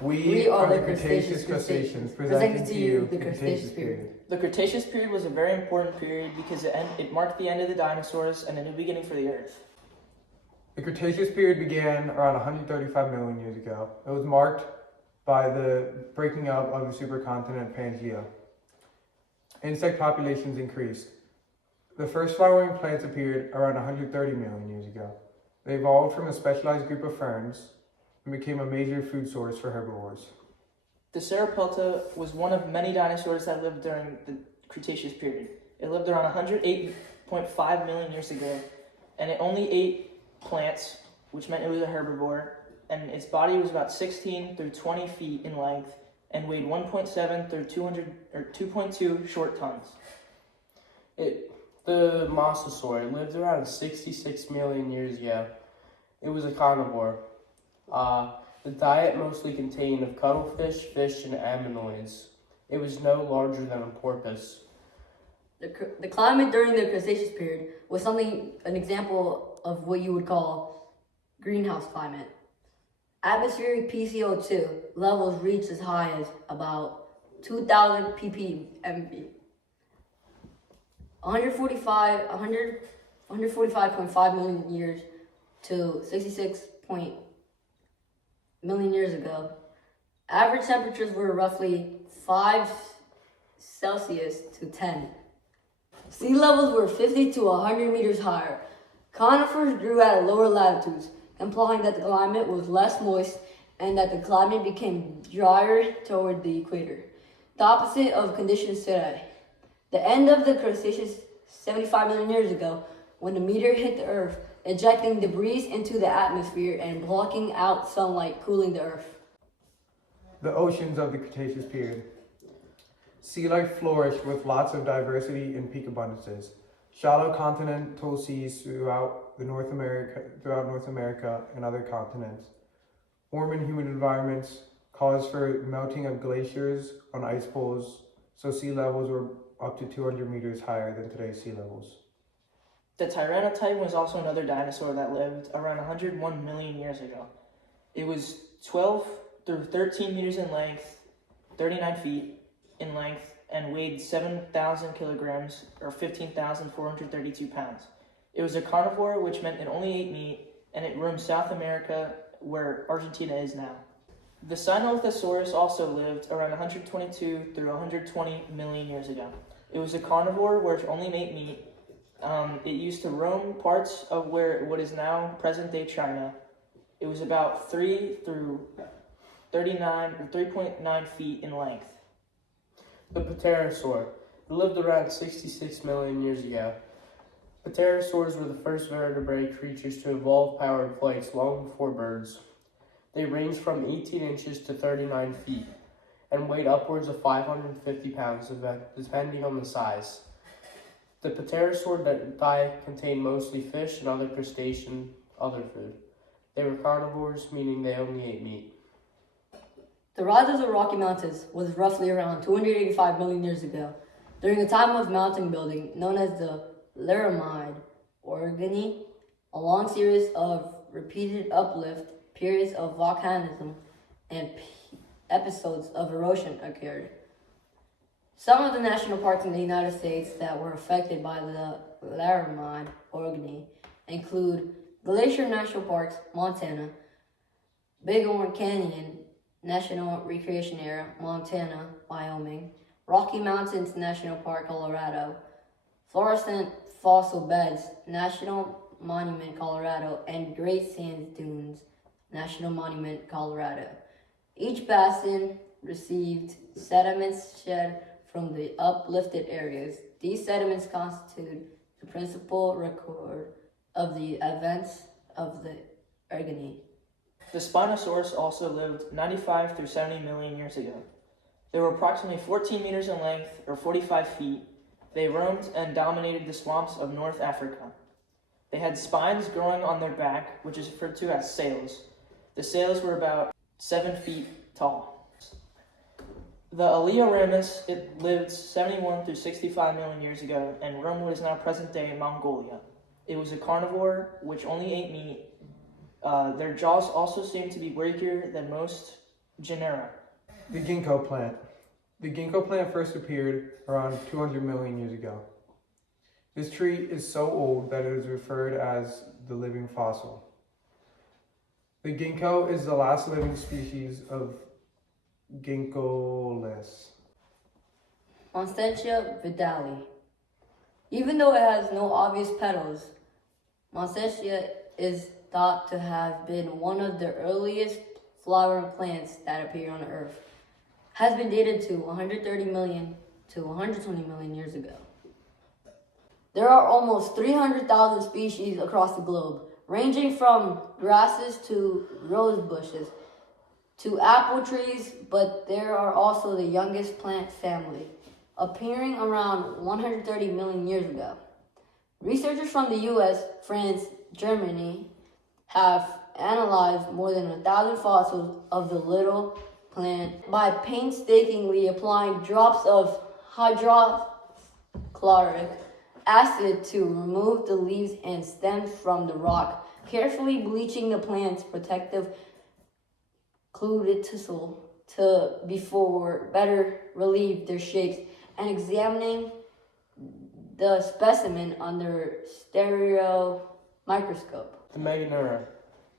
We are the Cretaceous Cretecians, presenting to you the Cretaceous period. The Cretaceous period was a very important period because it marked the end of the dinosaurs and a new beginning for the Earth. The Cretaceous period began around 135 million years ago. It was marked by the breaking up of the supercontinent Pangaea. Insect populations increased. The first flowering plants appeared around 130 million years ago. They evolved from a specialized group of ferns and became a major food source for herbivores. The Sauropelta was one of many dinosaurs that lived during the Cretaceous period. It lived around 108.5 million years ago, and it only ate plants, which meant it was a herbivore, and its body was about 16 through 20 feet in length and weighed 1.7 through 2.2 short tons. The Mosasaur lived around 66 million years ago. It was a carnivore. The diet mostly contained of cuttlefish, fish, and ammonoids. It was no larger than a porpoise. The climate during the Cretaceous period was an example of what you would call greenhouse climate. Atmospheric PCO2 levels reached as high as about 2,000 ppm. 145.5 million years to 66 million years ago. Average temperatures were roughly 5 Celsius to 10. Sea levels were 50 to 100 meters higher. Conifers grew at lower latitudes, implying that the climate was less moist and that the climate became drier toward the equator, the opposite of conditions today. The end of the Cretaceous 75 million years ago, when the meteor hit the Earth, ejecting debris into the atmosphere and blocking out sunlight, cooling the Earth. The oceans of the Cretaceous period. Sea life flourished with lots of diversity and peak abundances. Shallow continental seas throughout North America and other continents. Warm and humid environments caused for melting of glaciers on ice poles, so sea levels were up to 200 meters higher than today's sea levels. The Tyrannotype was also another dinosaur that lived around 101 million years ago. It was 12 through 13 meters in length, 39 feet in length, and weighed 7,000 kilograms or 15,432 pounds. It was a carnivore, which meant it only ate meat, and it roamed South America, where Argentina is now. The Sinorthosaurus also lived around 122 through 120 million years ago. It was a carnivore which only ate meat. It used to roam parts of what is now present-day China. It was about 3 through 3.9 feet in length. The Pterosaur lived around 66 million years ago. Pterosaurs were the first vertebrate creatures to evolve powered flights long before birds. They ranged from 18 inches to 39 feet and weighed upwards of 550 pounds, depending on the size. The Pterosaur diet contained mostly fish and other crustacean food. They were carnivores, meaning they only ate meat. The rise of the Rocky Mountains was roughly around 285 million years ago, during a time of mountain building known as the Laramide Orogeny. A long series of repeated uplift, periods of volcanism, and episodes of erosion occurred. Some of the national parks in the United States that were affected by the Laramide Orogeny include Glacier National Parks, Montana; Bighorn Canyon National Recreation Area, Montana, Wyoming; Rocky Mountains National Park, Colorado; Fluorescent Fossil Beds National Monument, Colorado; and Great Sand Dunes National Monument, Colorado. Each basin received sediments shed from the uplifted areas. These sediments constitute the principal record of the events of the orogeny. The Spinosaurus also lived 95 through 70 million years ago. They were approximately 14 meters in length or 45 feet. They roamed and dominated the swamps of North Africa. They had spines growing on their back, which is referred to as sails. The sails were about 7 feet tall. The Alioramus, it lived 71 through 65 million years ago and roamed what is now present-day Mongolia. It was a carnivore which only ate meat. Their jaws also seemed to be weaker than most genera? The ginkgo plant. The ginkgo plant first appeared around 200 million years ago. This tree is so old that it is referred as the living fossil. The ginkgo is the last living species of Ginkgoless. Monstechia vidali. Even though it has no obvious petals, Monstechia is thought to have been one of the earliest flowering plants that appeared on Earth. Has been dated to 130 million to 120 million years ago. There are almost 300,000 species across the globe, ranging from grasses to rose bushes to apple trees, but there are also the youngest plant family, appearing around 130 million years ago. Researchers from the US, France, Germany have analyzed more than 1,000 fossils of the little plant by painstakingly applying drops of hydrochloric acid to remove the leaves and stems from the rock, carefully bleaching the plant's protective cuticle to before better relieve their shapes, and examining the specimen under stereo microscope. The Meganeura.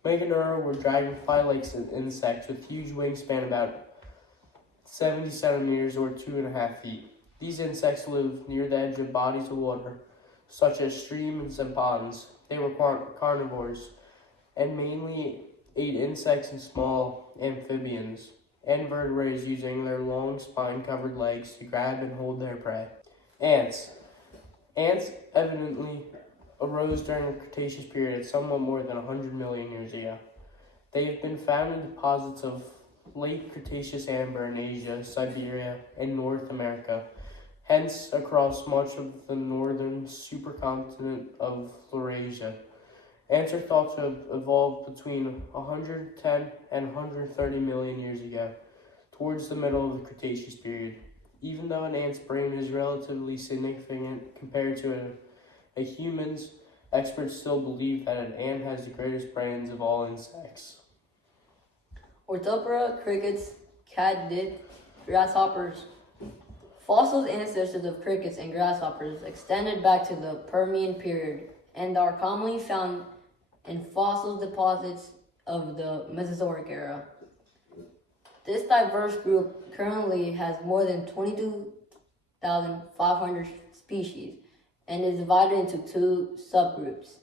Meganeura were dragonfly-like insects with huge wingspan about 70 centimeters or 2.5 feet. These insects live near the edge of bodies of water, such as streams and ponds. They were carnivores and mainly ate insects and small amphibians and vertebrates, using their long spine-covered legs to grab and hold their prey. Ants. Ants evidently arose during the Cretaceous period, somewhat more than 100 million years ago. They have been found in deposits of late Cretaceous amber in Asia, Siberia, and North America, hence across much of the northern supercontinent of Laurasia. Ants are thought to have evolved between 110 and 130 million years ago, towards the middle of the Cretaceous period. Even though an ant's brain is relatively significant compared to a human's, experts still believe that an ant has the greatest brains of all insects. Orthoptera, crickets, catnip, grasshoppers. Fossil ancestors of crickets and grasshoppers extended back to the Permian period and are commonly found in fossil deposits of the Mesozoic era. This diverse group currently has more than 22,500 species and is divided into two subgroups: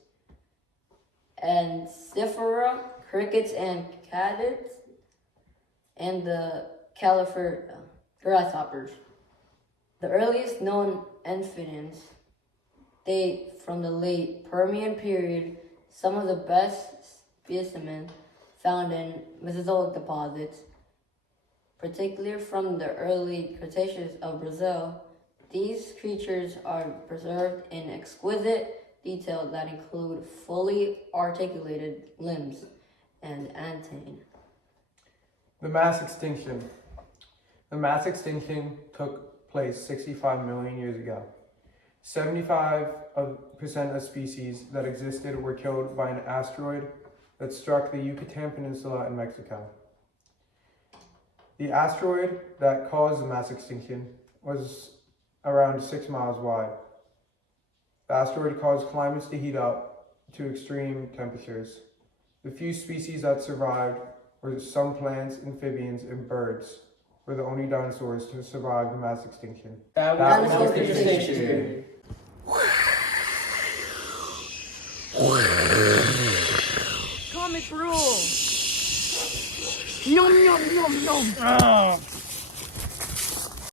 Anciphera, crickets and catnip, and the Califer, grasshoppers. The earliest known amphibians date from the late Permian period. Some of the best specimens found in Mesozoic deposits, particularly from the early Cretaceous of Brazil. These creatures are preserved in exquisite detail that include fully articulated limbs and antennae. The mass extinction. The mass extinction took place 65 million years ago. 75% of species that existed were killed by an asteroid that struck the Yucatan Peninsula in Mexico. The asteroid that caused the mass extinction was around 6 miles wide. The asteroid caused climates to heat up to extreme temperatures. The few species that survived were some plants, amphibians, and birds. Were the only dinosaurs to survive the mass extinction. That was the Cretaceous period. Comic rule! Yum yum yum yum!